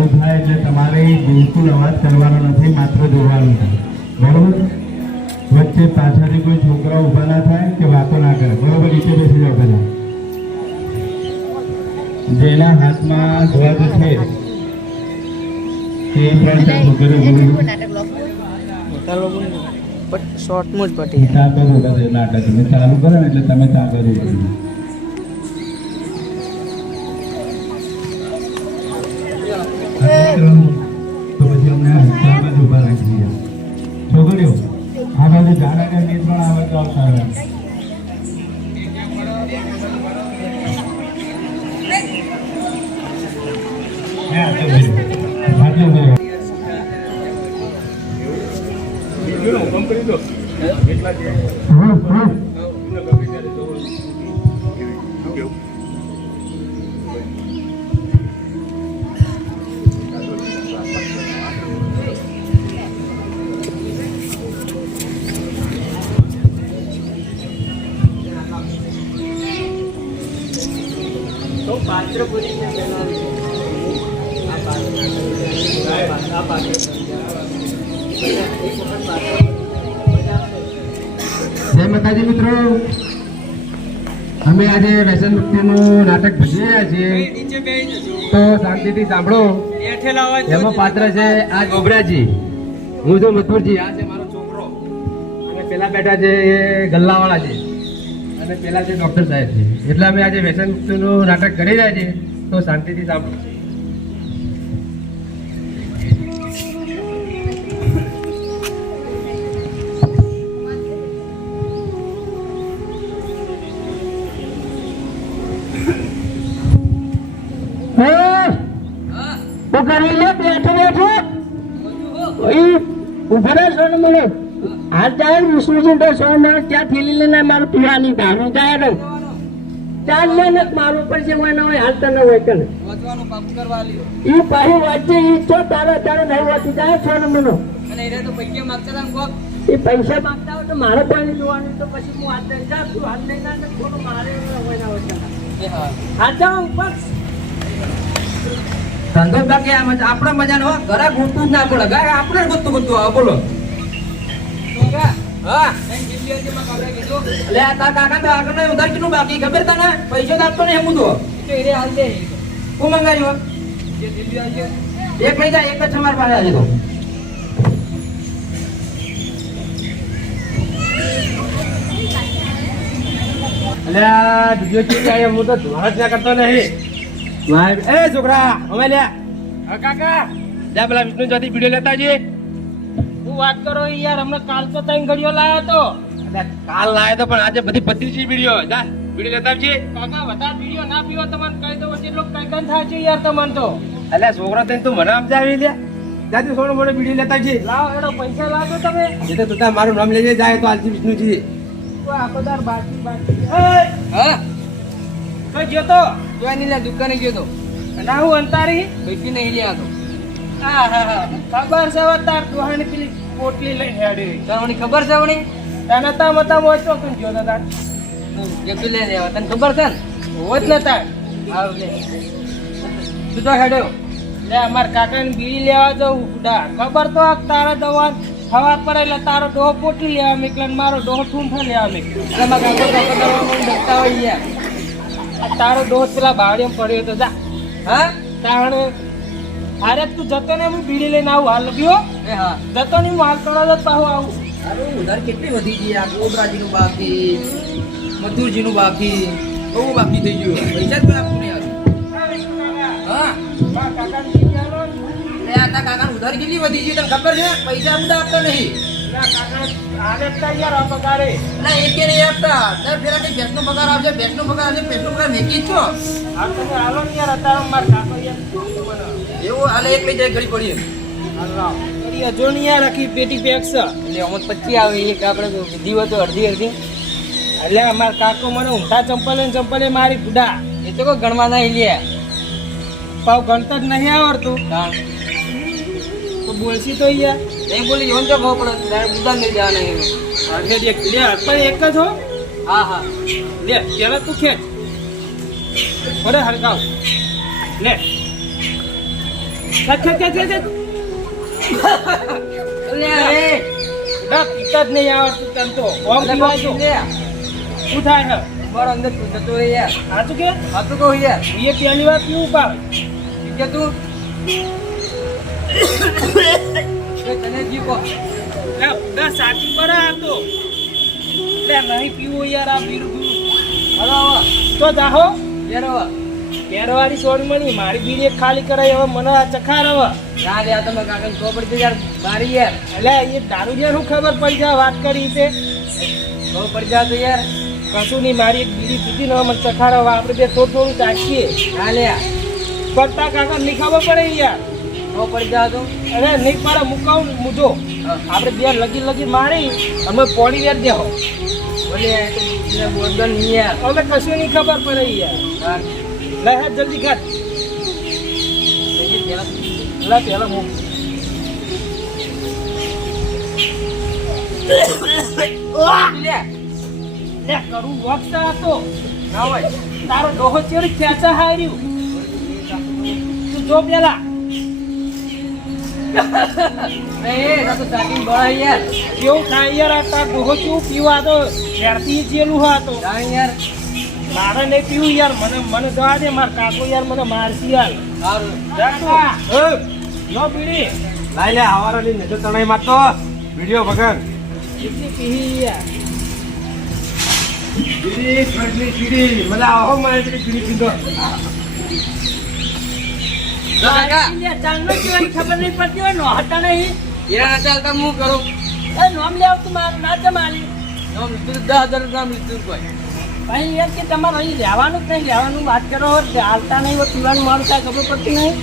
ચાલુ થાય એટલે તમારે બિલકુલ અવાજ કરવાનો નથી, માત્ર જોવાનું છે, બરોબર? વચ્ચે પાછળથી કોઈ છોકરા ઊભા ના થાય કે વાતો ના કરે, બરોબર? નીચે બેસી જાઓ પહેલા. જેના હાથમાં ધ્વજ છે તે પણ શોર્ટમાં જ પટી નાટક મેં ચાલુ કરે ને એટલે તમે ત્યાં કરવું પડે. તો પછી અમને આ બાજુ ઉભા રાખી દઈએ. છોકરીઓ આ બાજુ ઝાડ આગળ બે ત્રણ આ બાજુ આવતા રહે. પાત્ર બોલી જય માતાજી મિત્રો, અમે આજે વ્યસન મુક્તિનું નાટક ભજવી રહ્યા છીએ, તો શાંતિથી સાંભળો. એમાં પાત્ર છે આ ગોબરાજી, હું છું મથુરજી, આ છે મારો છોકરો, અને પેલા બેઠા છે એ ગલ્લાવાળા છે, અને પેલા છે ડોક્ટર સાહેબ છે. એટલે અમે આજે વ્યસન મુક્તિનું નાટક કરી રહ્યા છીએ, તો શાંતિથી સાંભળો. કરી લે બેઠો બેઠો ઉભો રહે સોન મને હાથ જાય વિષ્ણુજી તો સોન ત્યાં થેલી લઈને મારું પીવાની ધારું જાય ને ચાલ લે ને મારું પર છે હોય ના હોય હાલ તને હોય કે ઈ પાહી વાંચે ઈ છો તારે તારે નહીં વાંચી જાય સોન મને એ પૈસા માંગતા હોય તો મારે પાણી જોવાનું તો પછી હું હાથ દઈ જા તું હાથ દઈ જા ને થોડું મારે હોય ના હોય હાથ જાવ ઉપર ધંધો બાકી આપણે મજાનો ઘરે ગોતું જ ના પડે, ગાય આપણે ગોતું ગોતું આવે. બોલો હા લે આ તાર કાકા તો આગળ ઉધાર કેટલું બાકી ખબર તને? પૈસો તો આપતો નહીં હું તો હું મંગાવ્યો એક લઈ જાય, એક જ તમારા પાસે આજે તો. એટલે આ બીજો ચીજ આવ્યો, હું તો ધોળ જ કરતો નહીં. એ છોકરા અમે લ્યા કાકા જા પેલા વિષ્ણુ જ્યોતિ વિડીયો લેતા જઈએ. હું વાત કરો યાર, હમણાં કાલ તો તઈ ઘડિયો લાવ્યો તો. કાલ લાવ્યો તો પણ આજે બધી પત્રીસી વિડીયો જા વિડીયો લેતા આવજે. કાકા વધારે વિડીયો ના પીવો તમને કહી દો, એટલો કઈ કઈ થાય છે યાર તમને તો. એટલે છોકરો તને તું મને સમજાવી લે, જાતે થોડો મોટો વિડીયો લેતા આવજે. લાવો એનો પૈસા લાગો તમે. એ તો તું મારું નામ લેજે, જાય તો આલજી વિષ્ણુજી. આખો દાર બાકી હા કઈ ગયો તો જોઈ લે દુકાને ગયો તો ના હું અંતારી બેટી નહીં લ્યા તો. હા હા હા ખબર છે તાર દોહાની પેલી પોટલી લઈને હેડી તને ખબર છે વણી તને તા મતા મોચો તું ગયો તો તાર જેટલું લઈ લેવા તને ખબર છે ને હોત ને તાર આવ લે તું તો હેડ્યો લે અમાર કાકાને બીડી લેવા જવું બુડા ખબર તો તારા દવા ખવા પડે એટલે તારો ડોહો પોટલી લેવા મેકલે મારો ડોહો ઠૂંઠા લેવા મેકલે એટલે મારા કાકો દવા ડરતા હોય યાર તારો દોસ્ત પેલા બાવડીમાં પડ્યો તો જા હા તાણે અરે તું જતો ને હું બીડી લઈને આવું હાલ લગ્યો હા જતો ને હું હાલ તોડા જ પાહો આવું. અરે ઉધાર કેટલી વધી ગઈ આ ગોબરાજીનું બાકી મધુરજીનું બાકી બહુ બાકી થઈ ગયું, પૈસા જ આપું નહીં હા કાકા આ તા કાકા ઉધાર કેટલી વધી ગઈ તને ખબર છે? પૈસા હું આપતો નહીં ભેંસનો પગાર આવશે, ભેંસનો પગાર આવશે, ભેંસનો પગાર મેકી છો એવું હાલે એક લઈ જાય ઘડી પડીએ જો ને યાર આખી પેટી પેક છે એટલે અમુક 25 આવે એક આપણે દીવો તો અડધી અડધી એટલે અમારા કાકો મને ઊંધા ચંપલે મારી બુડા એ તો કોઈ ગણવા નહીં લે પાવ ગણતા જ નહીં આવડતું તો બોલશી તો યાર નહીં બોલી જોન તો ભાવ પડે બુદ્ધા નહીં જવા નહીં લે પણ એક જ હો હા હા લે પેલા તું ખેંચ બરે હરકાવ લે ના પિતા જ નહીં આવડતું તને તો ઓમ પીવાય તો શું થાય છે મારો અંદર તું જતો રે યાર સાચું કે આ તો કહું યાર એ પહેલી વાર પીવું પાવે કે તું તને જી કો ના સાચું પર હતો એટલે નહીં પીવું યાર આ બીરું હલો તો જાહો યાર કેરવાળી સોડી મળી મારી બીડી એક ખાલી કરાય હવે મને આ ચખાર હવે ના લે આ તમે કાકા ખબર પડી યાર મારી યાર એટલે એ દારૂ જે શું ખબર પડી જાય વાત કરી તે ખબર પડી જાય તો યાર કશું નહીં મારી એક બીડી પીધી ને મને ચખાર હવે આપણે બે થોડું થોડું ચાખીએ ના લે પડતા કાકા નહીં ખબર પડે યાર ખબર પડી જાય તો અરે નહીં પડે મુકાવું મુજો આપણે બે લગી મારી અમે પોણી વેર દેહો બોલે બોલતો નહીં યાર અમે કશું નહીં ખબર પડે યાર લે હે જલ્દી કર લે પેલા મૂક લે લે કરું વખત હતો ના હોય તારો ડોહો ચેડી ખેંચા હાર્યું તું જો પેલા નહીં તો સાકી બળા યાર કેવું થાય યાર આ તાર ડોહો કેવું પીવા તો ત્યારથી જેલું હતો જાણ યાર મારે નહીં પીવું યાર મને જવા દે માર કાકો યાર મને મારસી યાર સારું લો બીડી લાઈ લે હવારાની નજર તણાઈ મારતો વિડિયો વગર કેટલી પીહી યાર બીડી ફરલી બીડી મને આવો મારી બીડી પીધો કાકા ચાલનો કેવાની ખબર નહીં પડતી હોય નો હતા નહીં યાર ચાલતા હું કરું એ નોમ લેવ તું મારું ના જમાલી નામ લીધું 10,000 નામ લીધું કોઈ ભાઈ યાર કે તમારે અહીં રહેવાનું જ નહીં રહેવાનું વાત કરો ચાલતા નહીં હોય પીવાનું મારું કાંઈ ખબર પડતી નહીં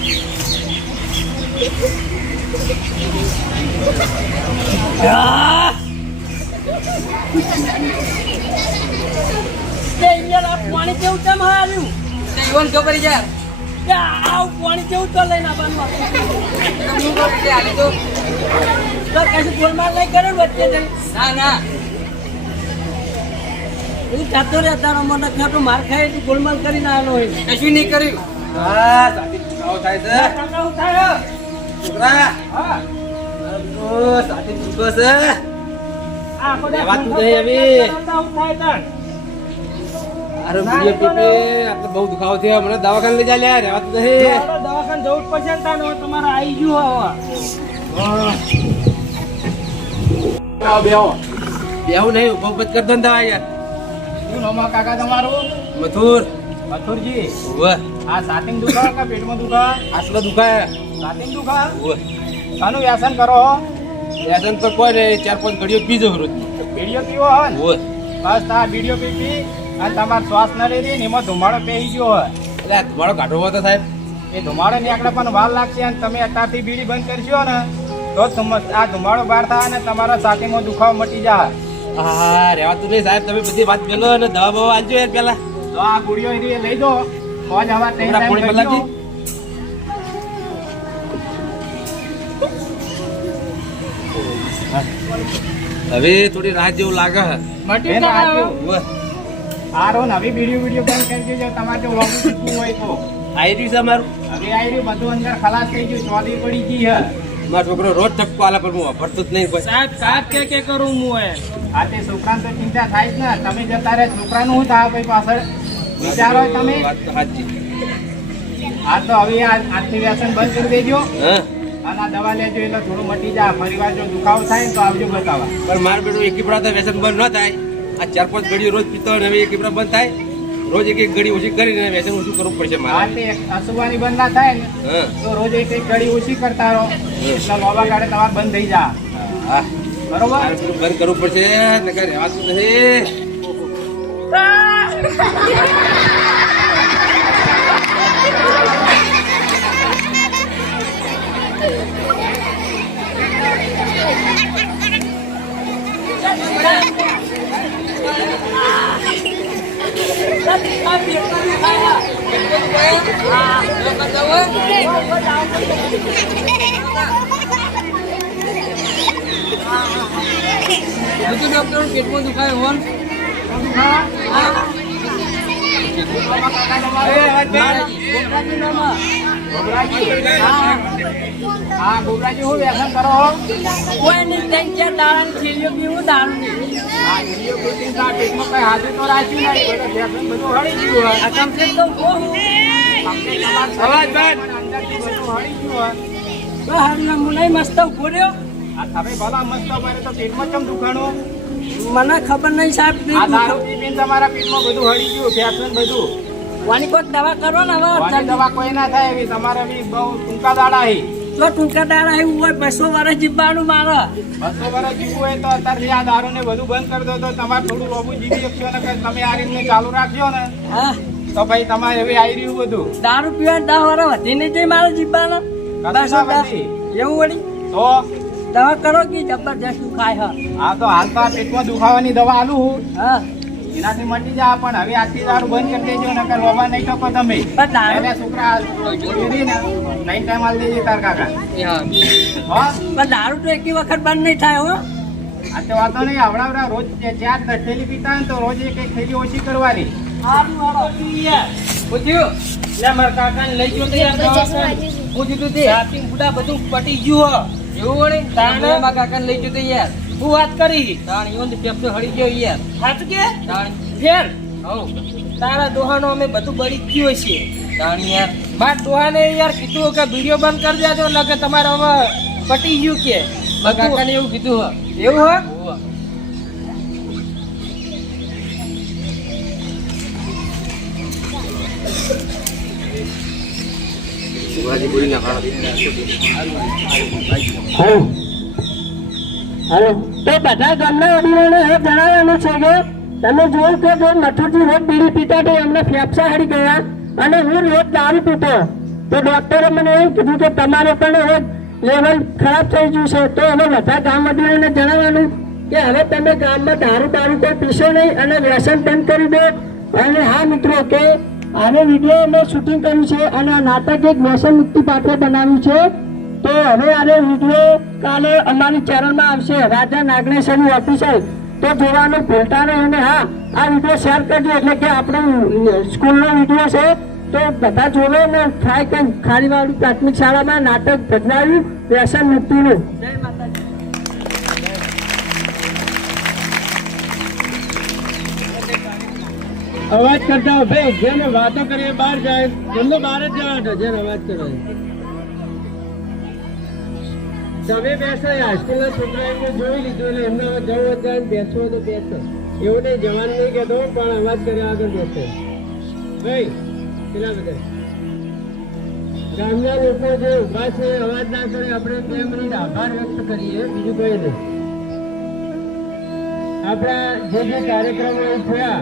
તે યાર આ પાણી કેવું કેમ આવ્યું તે ઈવન ખબર યાર તે આવું પાણી કેવું તો લઈને આવવાનું હું કહું કે આલી તો તો કશું ગોલમાલ નહીં કરે વચ્ચે જઈ ના ના એ ચાતો રે તારો મને ખાટો માર ખાય તું ગોલમાલ કરીને આવ્યો હોય કશું નહીં કર્યું હા સાથી ચુકાવો થાય છે કાકા ઉઠાયો છોકરા હા ઓ સાથી ચુકો છે આ બધા રહેવાતું નહીં હવે. ઉઠાય તાર અરે બીડીઓ પીપે આ તો બહુ દુખાવો થયો મને દવાખાને લઈ જા લે રહેવાતું નહીં દવાખાને જવું જ પડશે ને તારે તમારે આવી ગયું હવે બેહો બેહું નહીં ઉભો ઉભો કર દો ને દવા યાર શું નામ કાકા તમારું મથુર મથુરજી ઓવે આ સાતિંગ દુખા કે પેટમાં દુખા આટલો દુખાય સાતિંગ દુખા ઓવે શાનું વ્યસન કરો વ્યસન તો કોઈ નહીં 4-5 ઘડીઓ પીજો રોજ બીડીઓ પીવો હોય ને ઓવે બસ આ બીડીઓ પી અને તમારો શ્વાસ ન રહી ને એમાં ધુમાડો પહેરી ગયો હોય એટલે આ તમારો ઘાટો હતો સાહેબ એ ધુમાડો ની આંકડા પણ વાર લાગશે અને તમે અત્યારથી બીડી બંધ કરશો ને તો જ આ ધુમાડો બહાર થાય અને તમારા છાતીમાં દુખાવો મટી જાય હા રહેવાતું નહીં સાહેબ તમે બધી વાત પેલો અને દવા બવા આલજો યાર પેલા તો આ ગુડીઓ એની લઈ દો ફોજ હવા ત્રણ હમણાં પોણી ટાઈમ બદલાજી. હવે થોડી રાહત જેવું લાગે હે. મટી જાય ઓવે આ રો નવી વિડીયો બંધ કરી દેજો તમારે જો લોગો શીખવું હોય તો આઈ રહ્યું છે અમારું હવે આવી રહ્યું બધું અંદર ખલાસ થઈ ગયું ચોદી પડી ગઈ હે મારો છોકરો રોજ ટપકો આલે પણ હું વાપરતો જ નહીં કોઈ સાહેબ સાહેબ કે કરું હું એ આ તે છોકરાને તો ચિંતા થાય જ ને તમે જતા રહે છોકરાનું શું થાય ભાઈ પાછળ વિચારો તમે વાત તો સાચી આ તો હવે આજથી વ્યસન બંધ કરી દેજો હા અને આ દવા લેજો એટલે થોડું મટી જાય ફરી વાર જો દુખાવો થાય ને તો આવજો બતાવવા પણ માર બેટો એક પીપળા તો વ્યસન બંધ ન થાય આ 4-5 ઘડીઓ રોજ પીતો હોય ને હવે એક પીપળા બંધ થાય રોજ એક ઘડી ઓછી કરીને વ્યસન ઓછું કરવું પડશે આ મારે તે અસુવાની બંધ ના થાય ને હા તો રોજ એક ઘડી ઓછી કરતા રહો એટલે લોબા ગાડે તમારે બંધ થઈ જાય હા બરોબર મારે પેલું બંધ કરવું પડશે નકર રહેવાતું નહીં પેટમાં દુખાય હોન એ વાત હા ગોબરાજી હું વ્યસન કરો કોઈ નહીં, ત્રણ ચાર દાડાની થેલીઓ પીવું દારૂની. હા થેલીઓ પીટીને તો આ પેટમાં કઈ હાજર તો રાખ્યું નહીં વ્યસન બધું હળી ગયું હોય આ કમ્પ્લેટ તો બહુ અવાજ અંદરથી બધું હળી ગયું હોય હારું મુનાઈ મસ્ત ઉભો રહ્યો. આ તમે ભલા મસ્ત મારે તો પેટમાં કેમ દુખાણું મને ખબર નહીં સાહેબ. આ દારૂ પીને તમારા પેટમાં બધું હળી ગયું ફેફસન બધું વાની કોઈક દવા કરો ને હવે. વાની દવા કોઈ ના થાય એવી તમારે બી બહુ ટૂંકા દાડા હી તો ટૂંકા દાડા એવું હોય 200 વર્ષ જીવવાનું મારે. 200 વર્ષ જીવવું હોય તો અત્યારથી આ દારૂ ને બધું બંધ કરી દો તો તમારે થોડું લોબુ જીવી શકશો ને કે તમે આ રીતને ચાલુ રાખજો ને હા તો ભાઈ તમારે એવી આવી રહ્યું બધું દારૂ પીવા 10 વર્ષ વધી નહીં જાય મારે જીવવાનો. કશું ના વધી. એવું વળી તો દવા કરો કે જબરજસ્ત દુખાય. આ તો હાલ તો આ પેટમાં દુખાવાની દવા આલું હું હા એનાથી મટી જાય પણ હવે આજથી દારૂ બંધ કરી દેજો નકર લોબા નહીં ટકો તમે પણ દારૂ એને છોકરા જોડી ને નહીં ટાઈમ આલી દેજે તાર કાકા હા પણ દારૂ તો એકી વખત બંધ નહીં થાય હો. આ તો વાતો નહીં આવડા રોજ 4 થેલી પીતા હોય ને તો રોજ એક થેલી ઓછી કરવાની સારું વાળો યાર પૂછ્યું લે મારા કાકાને લઈ ગયો તો યાર દવાખાને પૂછ્યું તે હાથી બુડા બધું પટી ગયું એવું વળી તાણે મારા કાકાને લઈ ગયો તો યાર હું વાત કરી તાણ ઈવન પેપ્સો હળી ગયો યાર સાચું કે તાણ ફેર હઉ તારા દોહાનો અમે બધું બળી ગયું છે તાણ યાર મારા દોહાને યાર કીધું કે વિડિયો બંધ કરી દેજો ન કે તમારે હવે પટી ગયું કે મારા કાકાને એવું કીધું એવું હો હાલો તો બધા ગામના અડીને એ જણાવવાનું છે કે તમે જોયું કે જો મથુરજી રોજ બીડી પીતા તો એમને ફેફસા હળી ગયા અને હું રોજ દારૂ પીતો તો ડોક્ટરે મને એમ કીધું કે તમારે પણ હવે લેવલ ખરાબ થઈ ગયું છે. તો હવે બધા ગામ અડીને જણાવવાનું કે હવે તમે ગામમાં દારૂ કોઈ પીશો નહીં અને વ્યસન બંધ કરી દો. અને હા મિત્રો કે આને વિડીયો મેં શૂટિંગ કર્યું છે અને આ નાટક એક વ્યસન મુક્તિ પાત્ર બનાવ્યું છે. તો હવે આને વિડીયો કાલે અમારી ચેનલમાં આવશે રાજા નાગણેશ્વરી ઓફિશિયલ તો જોવાનું ભૂલતા નહીં. અને હા આ વિડીયો શેર કરજો એટલે કે આપણો સ્કૂલનો વિડીયો છે તો બધા જોવે ને થાય કે ખારીવાડી પ્રાથમિક શાળામાં નાટક ભજવાયું વ્યસન મુક્તિનું. જય માતાજી. અવાજ કરતા ભાઈ જેને વાતો કરીએ બહાર જાય એમને બહાર જ જવા જેને અવાજ કરે તમે બેસો હાઈસ્કૂલના છોકરાઓને જોઈ લીધું એટલે એમને જવું જાય બેસવો તો બેસો એવું નહીં જવાનું નહીં કહેતો પણ અવાજ કર્યા આગળ બેસે ભાઈ પેલા બધા ગામના લોકો જે ઉભા છે અવાજ ના કરે આપણે 2 મિનિટ આભાર વ્યક્ત કરીએ બીજું કઈ નહીં. આપણા જે કાર્યક્રમો થયા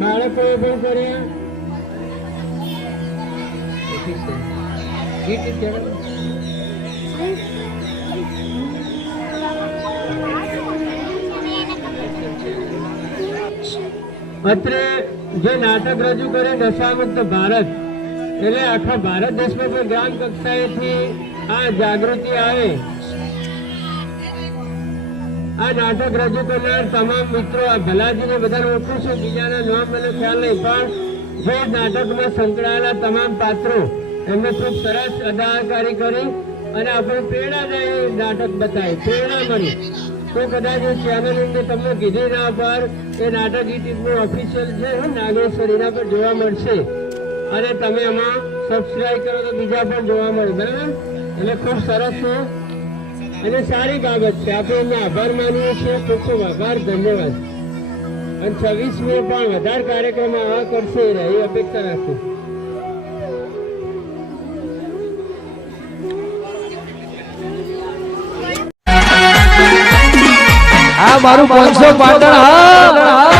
બાળકોએ પણ કર્યા અત્રે જે નાટક રજૂ કરે નશામુક્ત ભારત એટલે આખા ભારત દેશમાં પણ ગ્રામ કક્ષાએથી આ જાગૃતિ આવે. આ નાટક રજૂ કરનાર તમામ મિત્રો આ ભલાજીને બધાને ઓળખું છું બીજાના નામ મને ખ્યાલ નહીં પણ જે નાટકમાં સંકળાયેલા તમામ પાત્રો એમને ખૂબ સરસ અદાકારી કરી અને આપણે પ્રેરણાદાયી નાટક બતાવી પ્રેરણા મળી. તો કદાચ એ ચેનલ તમને કીધી ના પર એ નાટક યુટ્યુબનું ઓફિશિયલ છે નાગેશ્વર એના પર જોવા મળશે અને તમે એમાં સબસ્ક્રાઈબ કરો તો બીજા પણ જોવા મળે બરાબર. એટલે ખૂબ સરસ છે અને સારી બાબત છે. આપણે એમને આભાર માનીએ છીએ. ખૂબ ખૂબ આભાર ધન્યવાદ. અને 26મે પણ વધારે કાર્યક્રમ આવા કરશે એ અપેક્ષા રાખું. આ મારું 500 પાટણ હા